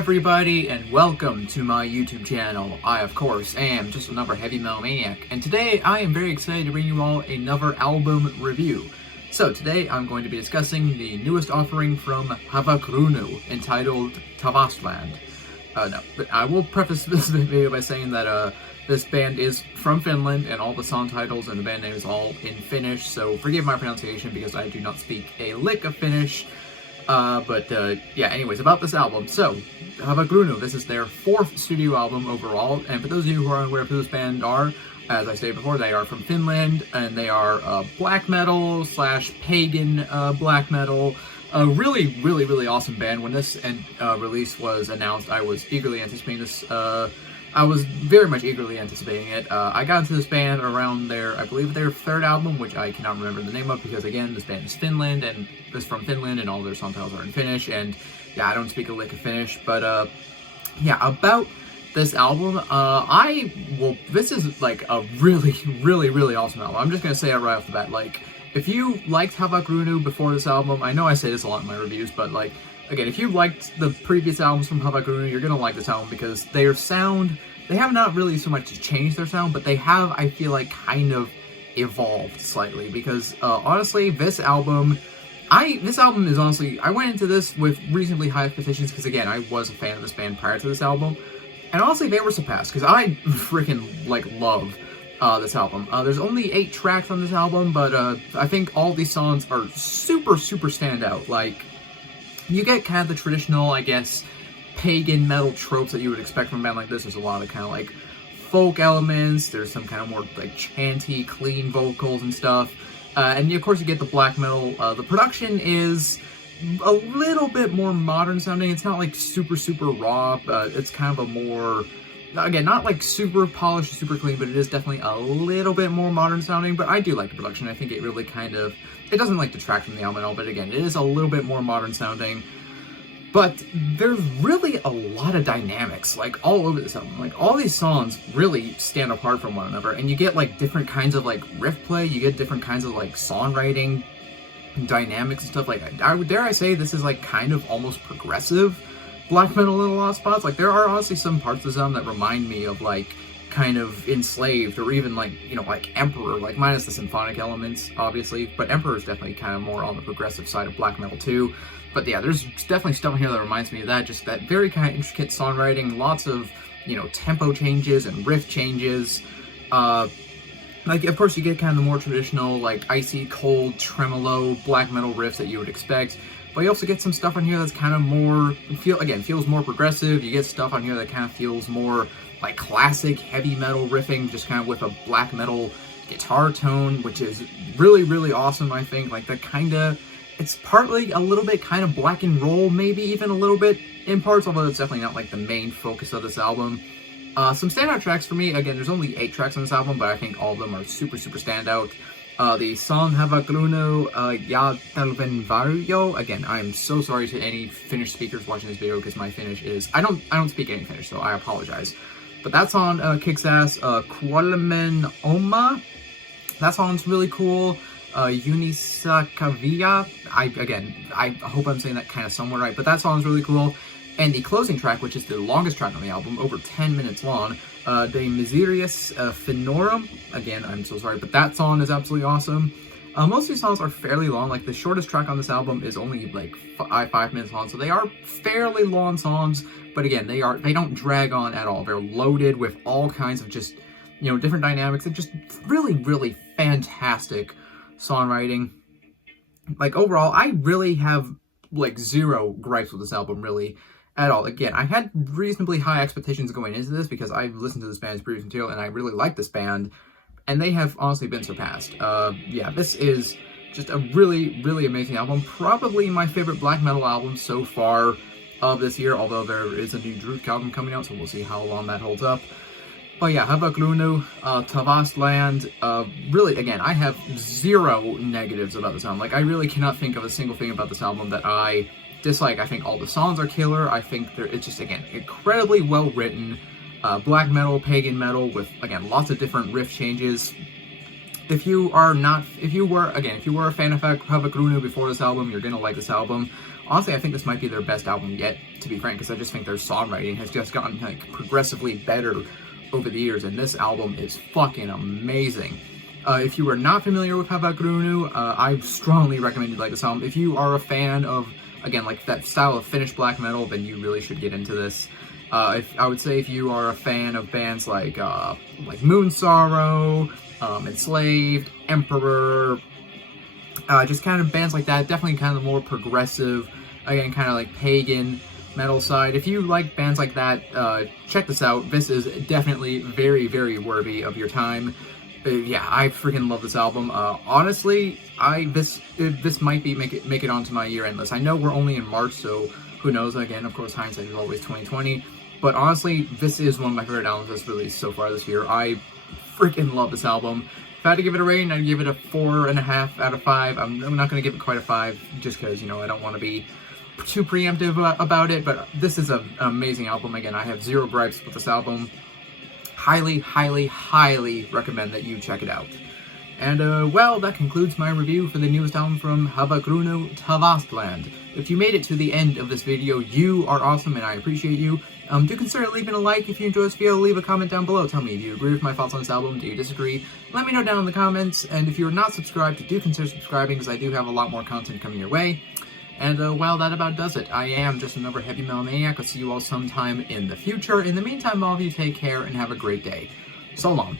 everybody, and welcome to my YouTube channel. I, of course, am just another heavy metal maniac, and today I am very excited to bring you all another album review. So today I'm going to be discussing the newest offering from Havukruunu, entitled Tavastland. I will preface this video by saying that this band is from Finland, and all the song titles and the band name is all in Finnish, so forgive my pronunciation because I do not speak a lick of Finnish. Anyways, about this album. So, Havukruunu, this is their 4th studio album overall, and for those of you who are unaware of who this band are, as I stated before, they are from Finland, and they are black metal / pagan black metal. A really awesome band. When this release was announced, I was eagerly anticipating this. I was very much eagerly anticipating it. I got into this band around I believe their 3rd album, which I cannot remember the name of because, again, this band is Finland, and is from Finland, and all their song titles are in Finnish, and yeah, I don't speak a lick of Finnish, but about this album, this is like a really awesome album. I'm just gonna say it right off the bat, like, if you liked Havukruunu before this album, I know I say this a lot in my reviews, but like, again, if you liked the previous albums from Havukruunu, you're gonna like this album because their sound, they have not really so much changed their sound, but they have, I feel like, kind of evolved slightly, because honestly, this album is honestly, I went into this with reasonably high expectations because, again, I was a fan of this band prior to this album, and honestly, they were surpassed because I freaking, like, love this album. There's only 8 tracks on this album, but I think all these songs are super standout. Like, you get kind of the traditional, I guess, pagan metal tropes that you would expect from a band like this. There's a lot of kind of, like, folk elements, there's some kind of more, like, chanty, clean vocals and stuff. And of course you get the black metal. The production is a little bit more modern sounding. It's not like super raw. It's kind of a more, again, not like super polished, super clean, but it is definitely a little bit more modern sounding. But I do like the production. I think it really kind of, it doesn't like detract from the album at all, but again, it is a little bit more modern sounding. But there's really a lot of dynamics, like, all over this album. Like, all these songs really stand apart from one another, and you get, like, different kinds of, like, riff play, you get different kinds of, like, songwriting dynamics and stuff. Like, dare I say, this is, like, kind of almost progressive black metal in a lot of spots. Like, there are honestly some parts of the album that remind me of, like, kind of Enslaved, or even, like, you know, like Emperor, like, minus the symphonic elements, obviously, but Emperor is definitely kind of more on the progressive side of black metal, too. But yeah, there's definitely stuff in here that reminds me of that, just that very kind of intricate songwriting, lots of, you know, tempo changes and riff changes. Like, of course, you get kind of the more traditional, like, icy, cold, tremolo, black metal riffs that you would expect, but you also get some stuff on here that's kind of more, feels more progressive. You get stuff on here that kind of feels more like classic heavy metal riffing, just kind of with a black metal guitar tone, which is really awesome, I think. Like, that kind of, it's partly a little bit kind of black and roll, maybe even a little bit in parts, although it's definitely not like the main focus of this album. Some standout tracks for me, again, there's only 8 tracks on this album, but I think all of them are super standout. The song Havukruunu Ja Talven Varjo, again, I'm so sorry to any Finnish speakers watching this video because my Finnish is, I don't speak any Finnish, so I apologize. But that song kicks ass. Kuolemen Oma, that song's really cool. Unisakavia, I hope I'm saying that kind of somewhat right, but that song's really cool. And the closing track, which is the longest track on the album, over 10 minutes long, De Miserias Finorum, again, I'm so sorry, but that song is absolutely awesome. Most of these songs are fairly long. Like, the shortest track on this album is only like 5 minutes long, so they are fairly long songs, but again, they don't drag on at all. They're loaded with all kinds of just, you know, different dynamics, and just really fantastic songwriting. Like, overall, I really have, like, 0 gripes with this album, really, at all. Again, I had reasonably high expectations going into this because I've listened to this band's previous material, and I really like this band, and they have honestly been surpassed. Yeah, this is just a really amazing album. Probably my favorite black metal album so far of this year, although there is a new Druk album coming out, so we'll see how long that holds up. But yeah, Havukruunu, Tavastland, really, again, I have 0 negatives about this album. Like, I really cannot think of a single thing about this album that I dislike. I think all the songs are killer. I think it's just, again, incredibly well written, black metal, pagan metal, with, again, lots of different riff changes. if you were a fan of Havukruunu before this album, you're gonna like this album. Honestly, I think this might be their best album yet, to be frank, because I just think their songwriting has just gotten like progressively better over the years, and this album is fucking amazing. If you are not familiar with Havukruunu, I strongly recommend you like this album. If you are a fan of, again, like that style of Finnish black metal, then you really should get into this. I would say if you are a fan of bands like Moon Sorrow, Enslaved, Emperor, just kind of bands like that, definitely kind of more progressive, again, kind of like pagan metal side. If you like bands like that, check this out. This is definitely very, very worthy of your time. Yeah, I freaking love this album. Honestly, this might be make it onto my year-end list. I know we're only in March, so who knows? Again, of course, hindsight is always 2020. But honestly, this is one of my favorite albums that's released so far this year. I freaking love this album. If I had to give it a rating, I'd give it a 4.5 out of 5. I'm not going to give it quite a 5, just because, you know, I don't want to be too preemptive about it, but this is an amazing album. Again, I have zero gripes with this album. Highly, highly, highly recommend that you check it out. And, well, that concludes my review for the newest album from Havukruunu, Tavastland. If you made it to the end of this video, you are awesome, and I appreciate you. Do consider leaving a like if you enjoyed this video. Leave a comment down below. Tell me if you agree with my thoughts on this album. Do you disagree? Let me know down in the comments. And if you're not subscribed, do consider subscribing, because I do have a lot more content coming your way. And, well, that about does it. I am just another heavy metal maniac. I'll see you all sometime in the future. In the meantime, all of you take care and have a great day. So long.